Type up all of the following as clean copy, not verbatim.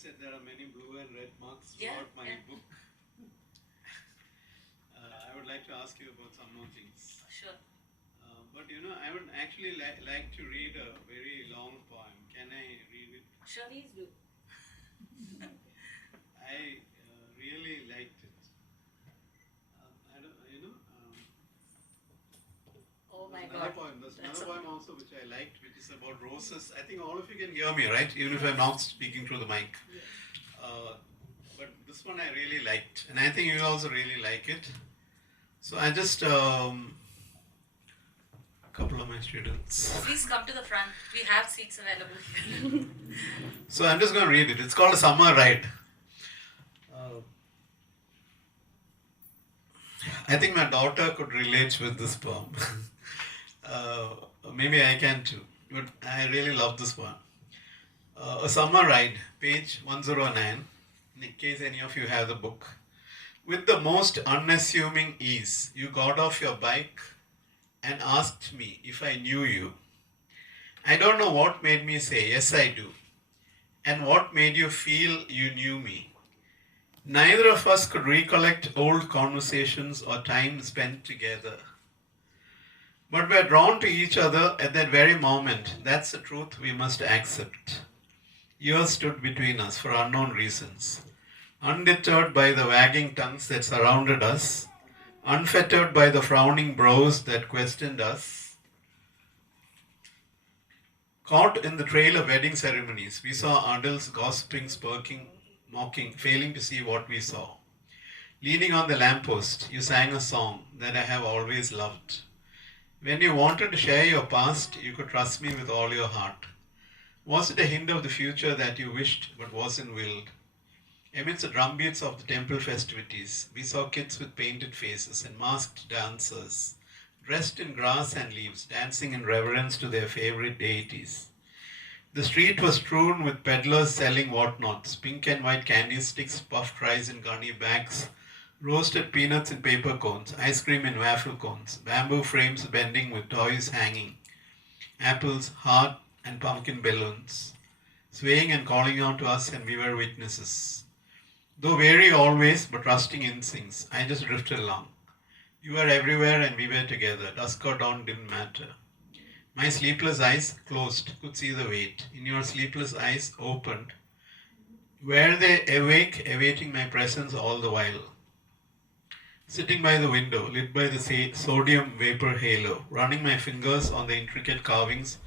said there are many blue and red marks throughout my book. I would like to ask you about some more things. Sure. But I would actually like to read a very long poem. Can I read it? Sure, please do. I really liked it. Oh my another God. There's another poem also which I liked, which is about roses. I think all of you can hear me, right? Even if I'm not speaking through the mic. Yes. But this one I really liked, and I think you also really like it. So I just couple of my students. Please come to the front. We have seats available here. So I'm just going to read it. It's called A Summer Ride. I think my daughter could relate with this poem. Maybe I can too. But I really love this one. A Summer Ride, page 109, in case any of you have the book. With the most unassuming ease, you got off your bike and asked me if I knew you. I don't know what made me say, yes I do. And what made you feel you knew me. Neither of us could recollect old conversations or time spent together. But we're drawn to each other at that very moment. That's the truth we must accept. Years stood between us for unknown reasons. Undeterred by the wagging tongues that surrounded us, unfettered by the frowning brows that questioned us, caught in the trail of wedding ceremonies, we saw adults gossiping, spurking, mocking, failing to see what we saw. Leaning on the lamppost, you sang a song that I have always loved. When you wanted to share your past, you could trust me with all your heart. Was it a hint of the future that you wished but wasn't willed? Amidst the drumbeats of the temple festivities, we saw kids with painted faces and masked dancers, dressed in grass and leaves, dancing in reverence to their favorite deities. The street was strewn with peddlers selling whatnots, pink and white candy sticks, puffed rice in gunny bags, roasted peanuts in paper cones, ice cream in waffle cones, bamboo frames bending with toys hanging, apples, heart and pumpkin balloons, swaying and calling out to us, and we were witnesses. Though wary always, but trusting instincts, I just drifted along. You were everywhere and we were together. Dusk or dawn didn't matter. My sleepless eyes, closed, could see the weight. In your sleepless eyes, opened. Were they awake, awaiting my presence all the while? Sitting by the window, lit by the sodium vapor halo, running my fingers on the intricate carvings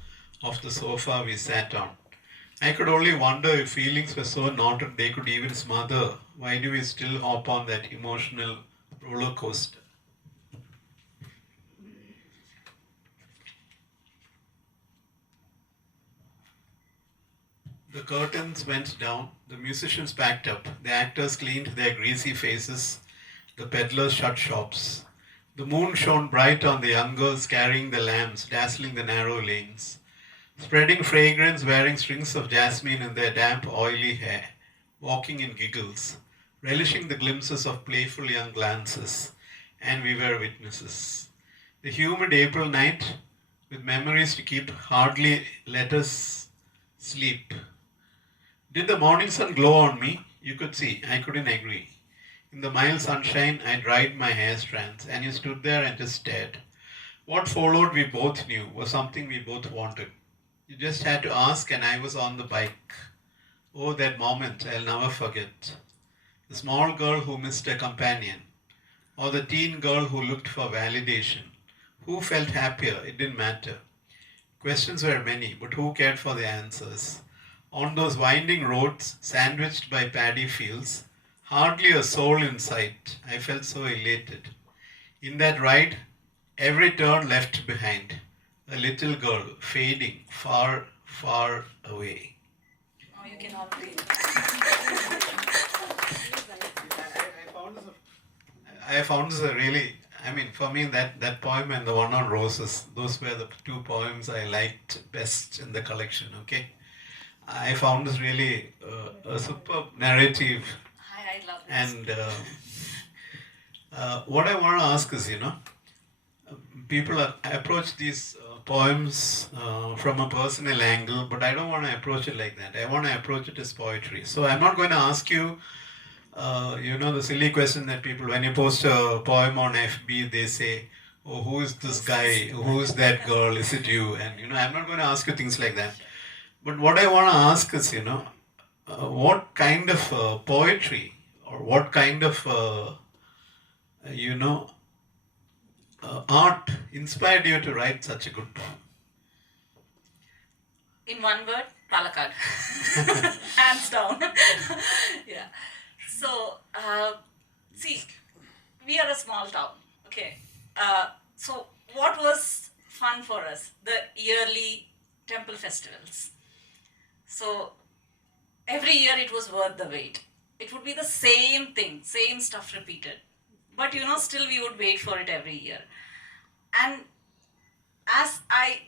of the sofa we sat on. I could only wonder if feelings were so knotted they could even smother. Why do we still hop on that emotional roller coaster? The curtains went down, the musicians packed up, the actors cleaned their greasy faces, the peddlers shut shops. The moon shone bright on the young girls carrying the lamps, dazzling the narrow lanes, spreading fragrance, wearing strings of jasmine in their damp, oily hair, walking in giggles, relishing the glimpses of playful young glances, and we were witnesses. The humid April night, with memories to keep, hardly let us sleep. Did the morning sun glow on me? You could see. I couldn't agree. In the mild sunshine, I dried my hair strands, and you stood there and just stared. What followed, we both knew, was something we both wanted. You just had to ask, and I was on the bike. Oh, that moment I'll never forget. The small girl who missed a companion, or the teen girl who looked for validation. Who felt happier? It didn't matter. Questions were many, but who cared for the answers? On those winding roads, sandwiched by paddy fields, hardly a soul in sight. I felt so elated. In that ride, every turn left behind. A little girl fading far, far away. Oh, you can all read. I found this a really, for me, that poem and the one on roses, those were the two poems I liked best in the collection, okay? I found this really a superb narrative. I love this. And what I want to ask is, people approach these poems from a personal angle, but I don't want to approach it like that. I want to approach it as poetry. So I'm not going to ask you, the silly question that people, when you post a poem on FB, they say, oh, who is this guy? Who is that girl? Is it you? And, I'm not going to ask you things like that. But what I want to ask is, what kind of poetry or what kind of, art inspired you to write such a good poem? In one word, Palakkad. Hands down. Yeah. So, see, we are a small town. Okay. So, what was fun for us? The yearly temple festivals. So, every year it was worth the wait. It would be the same thing, same stuff repeated. But still we would wait for it every year. And as I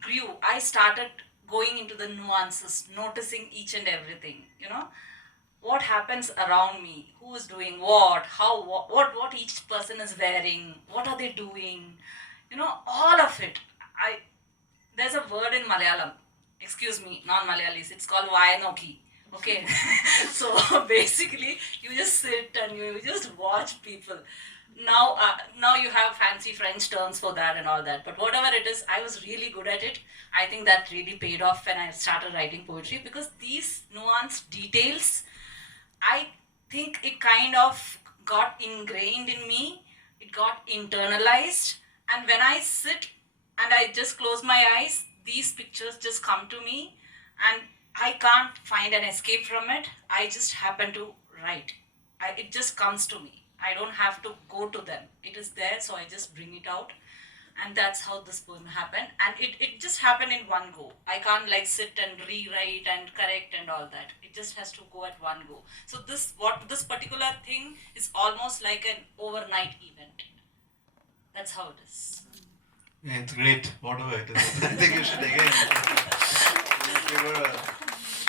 grew, I started going into the nuances, noticing each and everything, what happens around me, who is doing what, how, what each person is wearing, what are they doing, all of it. There's a word in Malayalam, excuse me, non-Malayalis, it's called Vayanoki. Okay, so basically you just sit and you just watch people. Now you have fancy French terms for that and all that, but whatever it is, I was really good at it. I think that really paid off when I started writing poetry, because these nuanced details, I think it kind of got ingrained in me, it got internalized, and when I sit and I just close my eyes, these pictures just come to me and I can't find an escape from it. I just happen to write. It just comes to me. I don't have to go to them. It is there, so I just bring it out. And that's how this poem happened. And it just happened in one go. I can't sit and rewrite and correct and all that. It just has to go at one go. So this particular thing is almost like an overnight event. That's how it is. Yeah, it's great, whatever it is. I think you should again give her a